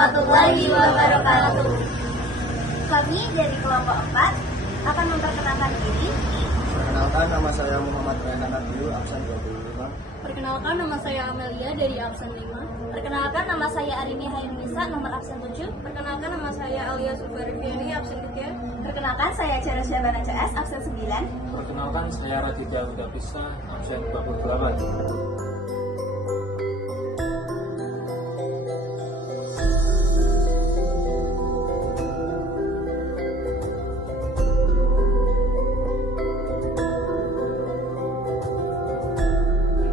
warahmatullahi wabarakatuh. Kami dari kelompok 4 akan memperkenalkan diri. Perkenalkan, nama saya Muhammad Raihan Nabiu, absen 25. Perkenalkan, nama saya Amelia dari absen 5. Perkenalkan, nama saya Arini Hairunisa, nomor absen 7. Perkenalkan, nama saya Alia Subarviani, absen 3. Perkenalkan, saya Cara Syabana CS, absen 9. Perkenalkan, saya Raditya Udapisa, absen 28.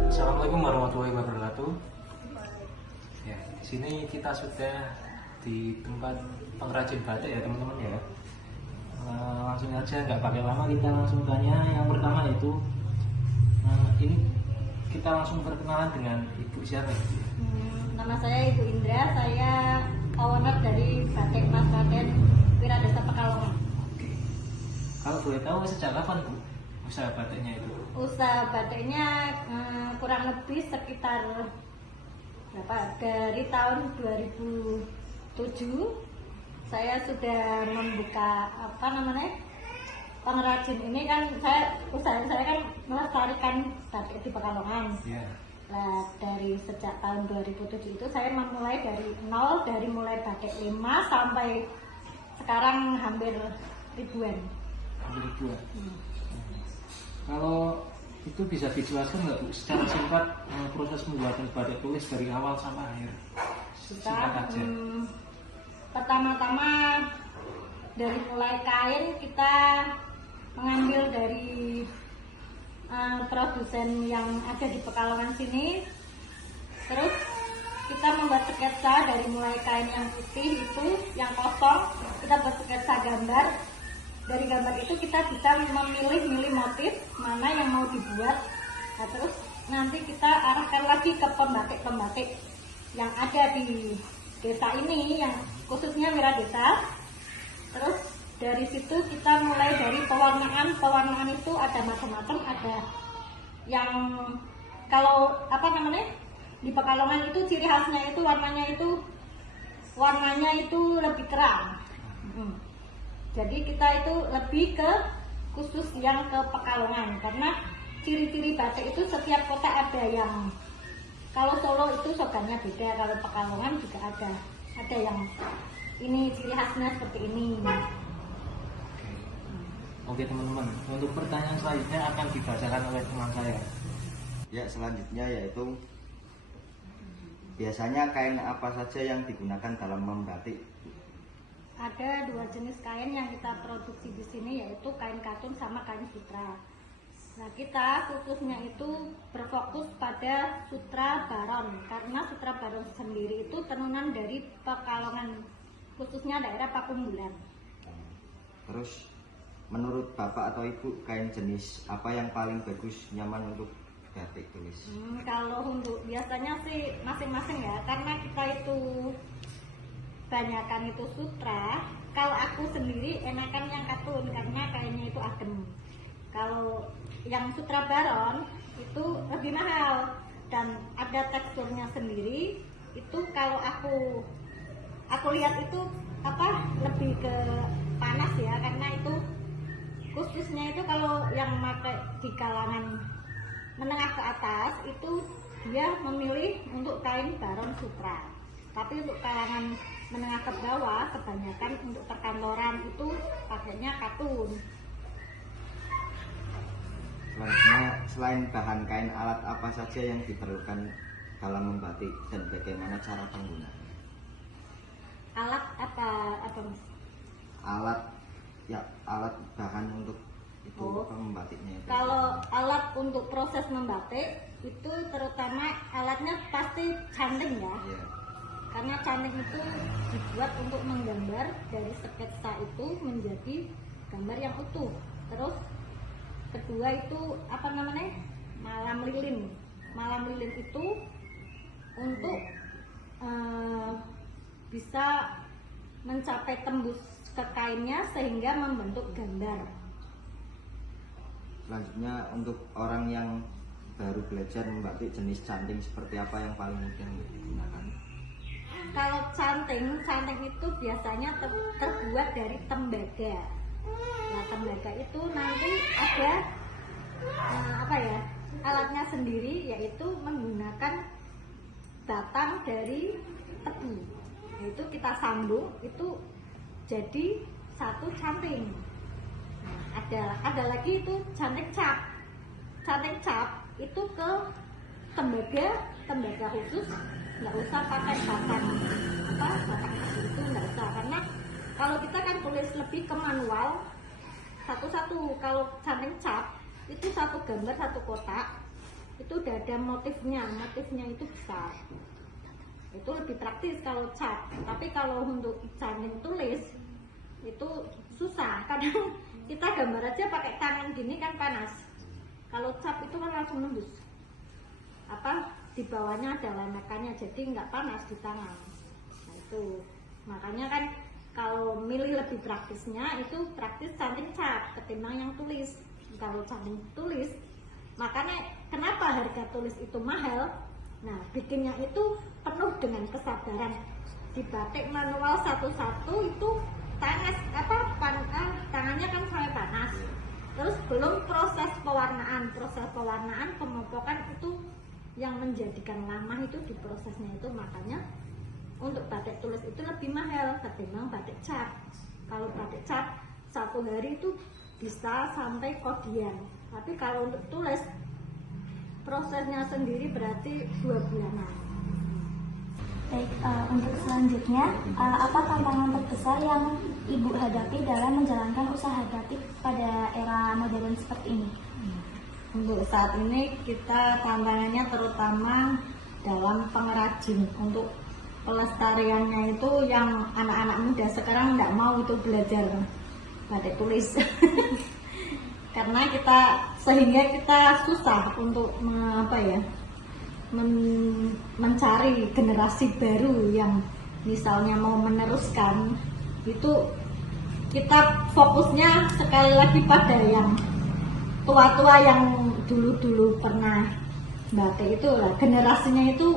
Assalamualaikum warahmatullahi wabarakatuh. Ya, di sini kita sudah di tempat pengrajin batik ya teman-teman ya. Langsung aja, nggak pakai lama, kita langsung tanya. Yang pertama itu ini kita langsung perkenalan dengan ibu siapa ya? Nama saya Ibu Indra, saya owner dari Batik Mas Raden Wiradesa Pekalongan. Oke. Kalau boleh tahu sejak kapan Bu usaha batiknya itu? Usaha batiknya kurang lebih sekitar dari tahun 2007 saya sudah membuka pengrajin ini kan. Usaha saya kan melestarikan batik di Pekalongan. Iya. Nah, dari sejak tahun 2007 itu saya memulai dari nol, mulai batik 5 sampai sekarang hampir ribuan. Hampir ribuan. Kalau itu bisa dijelaskan nggak Bu secara singkat proses pembuatan batik tulis dari awal sampai akhir? Singkat aja. Pertama-tama dari mulai kain kita mengambil dari produsen yang ada di Pekalongan sini. Terus kita membuat sketsa dari mulai kain yang putih itu, yang kosong, kita buat sketsa gambar. Dari gambar itu kita bisa memilih motif mana yang mau dibuat. Nah, terus nanti kita arahkan lagi ke pembatik yang ada di desa ini, yang khususnya Wiradesa. Terus dari situ kita mulai dari pewarnaan itu ada macam-macam. Ada yang kalau di Pekalongan itu ciri khasnya itu warnanya itu lebih terang. Jadi kita itu lebih ke khusus yang ke Pekalongan, karena ciri-ciri batik itu setiap kota ada yang, kalau Solo itu slogannya beda, kalau Pekalongan juga ada yang ini ciri khasnya seperti ini. Oke teman-teman, untuk pertanyaan selanjutnya akan dibacakan oleh teman saya. Ya, selanjutnya yaitu biasanya kain apa saja yang digunakan dalam membatik? Ada 2 jenis kain yang kita produksi di sini, yaitu kain katun sama kain sutra. Nah, kita khususnya itu berfokus pada sutra baron, karena sutra baron sendiri itu tenunan dari Pekalongan, khususnya daerah Pakumbulan. Terus menurut Bapak atau Ibu, kain jenis apa yang paling bagus, nyaman untuk batik tulis? Kalau untuk biasanya sih masing-masing ya, karena kita itu banyakan itu sutra. Kalau aku sendiri enakan yang katun karena kainnya itu adem. Kalau yang sutra baron itu lebih mahal dan ada teksturnya sendiri. Itu kalau aku lihat itu lebih ke panas ya, karena itu khususnya itu kalau yang pakai di kalangan menengah ke atas itu dia memilih untuk kain baron sutra. Tapi untuk kalangan menengah ke bawah kebanyakan untuk perkantoran itu pakainya katun. Selanjutnya, selain bahan kain, alat apa saja yang diperlukan dalam membatik dan bagaimana cara penggunaannya? Alat apa Mas? Alat bahan untuk itu membatiknya itu. Kalau alat untuk proses membatik itu terutama alatnya pasti canting ya. Iya. Karena canting itu dibuat untuk menggambar dari sketsa itu menjadi gambar yang utuh. Terus kedua itu malam lilin. Malam lilin itu untuk bisa mencapai tembus ke kainnya sehingga membentuk gambar. Selanjutnya, untuk orang yang baru belajar membatik jenis canting seperti apa yang paling mudah digunakan? kalau canting itu biasanya terbuat dari tembaga. Nah, tembaga itu nanti ada alatnya sendiri, yaitu menggunakan batang dari tebu. Itu kita sambung, itu jadi satu canting. Nah, ada lagi itu canting cap. Canting cap itu ke tembaga khusus, nggak usah pakai batang tebu itu, nggak usah, karena kalau kita kan tulis lebih ke manual satu-satu. Kalau canting cap itu satu gambar satu kotak, itu udah ada motifnya itu besar, itu lebih praktis kalau cap. Tapi kalau untuk canting tulis itu susah, kadang kita gambar aja pakai tangan gini kan panas. Kalau cap itu kan langsung nembus di bawahnya ada lemekannya, jadi nggak panas di tangan. Nah, itu makanya kan kalau milih lebih praktisnya itu praktis canting cap ketimbang yang tulis. Kalau canting tulis, makanya kenapa harga tulis itu mahal. Nah, bikinnya itu penuh dengan kesabaran. Di batik manual satu-satu itu tangannya kan sampai panas. Terus belum proses pewarnaan pemopokan itu yang menjadikan lama itu di prosesnya itu. Makanya untuk batik tulis itu lebih mahal ketimbang batik cap. Kalau batik cap 1 hari itu bisa sampai kodian, tapi kalau untuk tulis prosesnya sendiri berarti 2 bulanan. Baik, untuk selanjutnya, apa tantangan terbesar yang Ibu hadapi dalam menjalankan usaha batik pada era modern seperti ini? Untuk saat ini kita tantangannya terutama dalam pengrajin. Untuk pelestariannya itu yang anak-anak muda sekarang nggak mau itu belajar batik tulis. Karena sehingga kita susah untuk mencari generasi baru yang misalnya mau meneruskan. Itu kita fokusnya sekali lagi pada yang tua-tua yang dulu pernah batik itu lah. Generasinya itu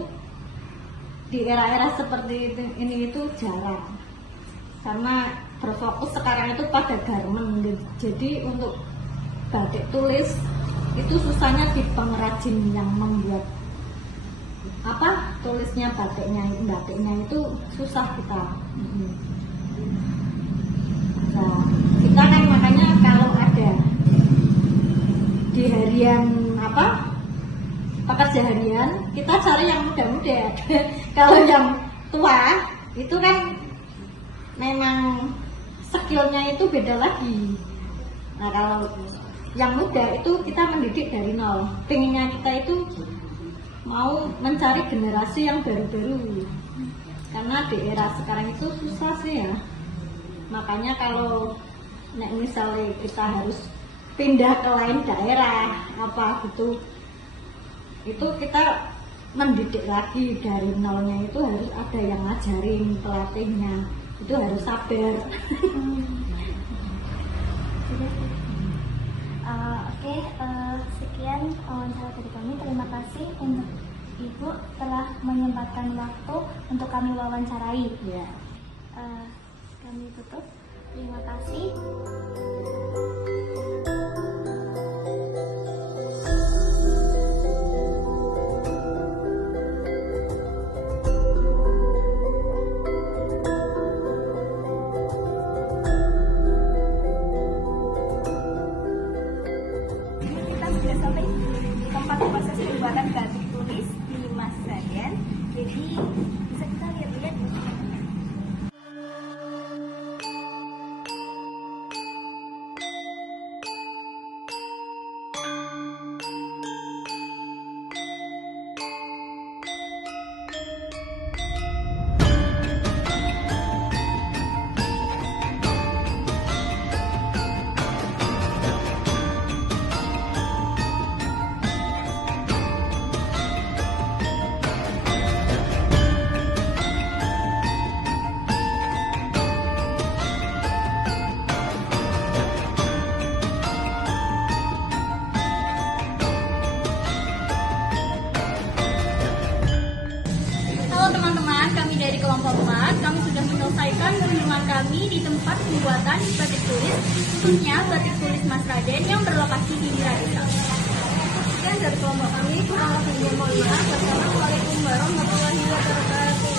di era-era seperti ini itu jarang, karena berfokus sekarang itu pada garment. Jadi untuk batik tulis itu susahnya di pengrajin yang membuat tulisnya batiknya itu susah kita. Nah, kita kan makanya kalau ada di harian pekerja harian, kita cari yang muda-muda. Kalau yang tua itu kan memang skillnya itu beda lagi. Nah, kalau yang muda itu kita mendidik dari nol. Pengennya kita itu mau mencari generasi yang baru-baru, karena di era sekarang itu susah sih ya. Makanya kalau misalnya kita harus pindah ke lain daerah itu kita mendidik lagi dari nolnya. Itu harus ada yang ngajarin, pelatihnya itu harus sabar. Oke, sekian wawancara dari kami. Terima kasih untuk Ibu telah menyempatkan waktu untuk kami wawancarai. Ya. Kami tutup. Terima kasih. Sudah sampai di tempat proses pembuatan batik tulis di Mas Raden. Jadi bisa kita lihat-lihat. kami di tempat pembuatan batik tulis, khususnya batik tulis Mas Raden yang berlokasi di Miradesa. Sekian dari kelompok kami, kurang lebihnya mohon maaf. Wassalamualaikum warahmatullahi wabarakatuh.